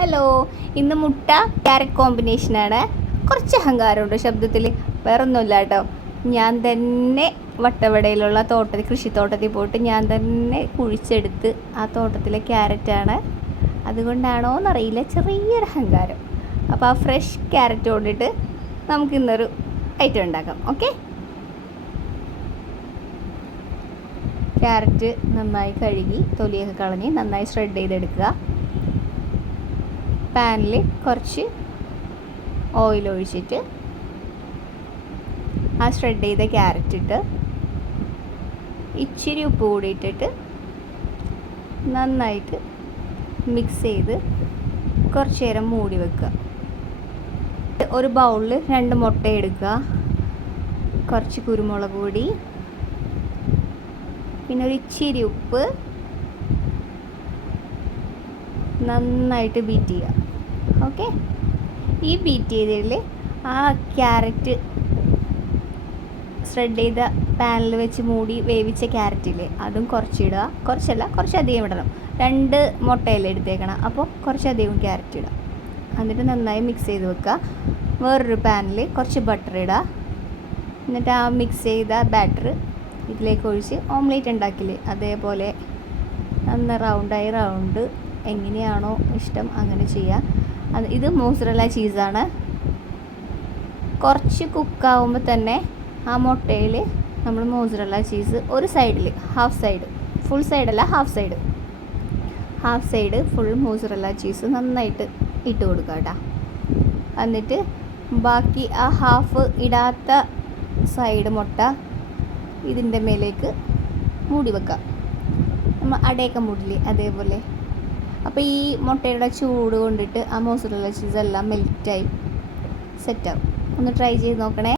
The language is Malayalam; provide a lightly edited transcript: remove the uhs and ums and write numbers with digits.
ഹലോ, ഇന്ന് മുട്ട ക്യാരറ്റ് കോമ്പിനേഷനാണ്. കുറച്ച് അഹങ്കാരമുണ്ട് ശബ്ദത്തിൽ, വേറൊന്നുമില്ല കേട്ടോ. ഞാൻ തന്നെ വട്ടവടയിലുള്ള കൃഷിത്തോട്ടത്തിൽ പോയിട്ട് ഞാൻ തന്നെ കുഴിച്ചെടുത്ത് ആ തോട്ടത്തിലെ ക്യാരറ്റാണ്. അതുകൊണ്ടാണോ എന്നറിയില്ല, ചെറിയൊരു അഹങ്കാരം. അപ്പോൾ ആ ഫ്രഷ് ക്യാരറ്റ് കൊണ്ടിട്ട് നമുക്കിന്നൊരു ഐറ്റം ഉണ്ടാക്കാം. ഓക്കെ, ക്യാരറ്റ് നന്നായി കഴുകി തൊലിയൊക്കെ കളഞ്ഞ് നന്നായി ഷ്രെഡ് ചെയ്തെടുക്കുക. പാനിൽ കുറച്ച് ഓയിൽ ഒഴിച്ചിട്ട് ആ ഷ്രെഡ് ചെയ്ത ക്യാരറ്റ് ഇട്ട് ഇച്ചിരി ഉപ്പ് കൂടി ഇട്ടിട്ട് നന്നായിട്ട് മിക്സ് ചെയ്ത് കുറച്ച് നേരം മൂടി വെക്കുക. ഒരു ബൗളിൽ 2 മുട്ട എടുക്കുക, കുറച്ച് കുരുമുളക് പൊടി, പിന്നെ ഒരു ഇച്ചിരി ഉപ്പ്, നന്നായിട്ട് ബീറ്റ് ചെയ്യുക. ഓക്കെ, ഈ ബീറ്റ് ചെയ്തതിൽ ആ ക്യാരറ്റ് ഷ്രെഡ് ചെയ്ത പാനിൽ വെച്ച് മൂടി വേവിച്ച ക്യാരറ്റില്ലേ അതും കുറച്ചിടുക. കുറച്ചധികം ഇടണം. 2 മുട്ടയല്ലേ എടുത്തേക്കണം, അപ്പോൾ കുറച്ചധികം ക്യാരറ്റ് ഇടുക. എന്നിട്ട് നന്നായി മിക്സ് ചെയ്ത് വെക്കുക. വേറൊരു പാനിൽ കുറച്ച് ബട്ടർ ഇടുക. എന്നിട്ട് ആ മിക്സ് ചെയ്ത ബാറ്റർ ഇതിലേക്ക് ഒഴിച്ച് ഓംലേറ്റ് ഉണ്ടാക്കില്ലേ അതേപോലെ റൗണ്ട് എങ്ങനെയാണോ ഇഷ്ടം അങ്ങനെ ചെയ്യുക. ഇത് മോസറല്ല ചീസാണ്. കുറച്ച് കുക്കാവുമ്പോൾ തന്നെ ആ മുട്ടയിൽ നമ്മൾ മോസറല്ല ചീസ് ഒരു സൈഡിൽ ഹാഫ് സൈഡ്, ഫുൾ സൈഡല്ല half side full mozzarella cheese നന്നായിട്ട് ഇട്ട് കൊടുക്കുക കേട്ടോ. എന്നിട്ട് ബാക്കി ആ ഹാഫ് ഇടാത്ത സൈഡ് മുട്ട ഇതിൻ്റെ മേലേക്ക് മൂടി വെക്കുക. നമ്മൾ അടയൊക്കെ മൂടില്ലേ അതേപോലെ. അപ്പോൾ ഈ മുട്ടയുടെ ചൂട് കൊണ്ടിട്ട് ആ മോസറല്ല ചീസ് എല്ലാം മെൽറ്റായി സെറ്റാവും. ഒന്ന് ട്രൈ ചെയ്ത് നോക്കണേ.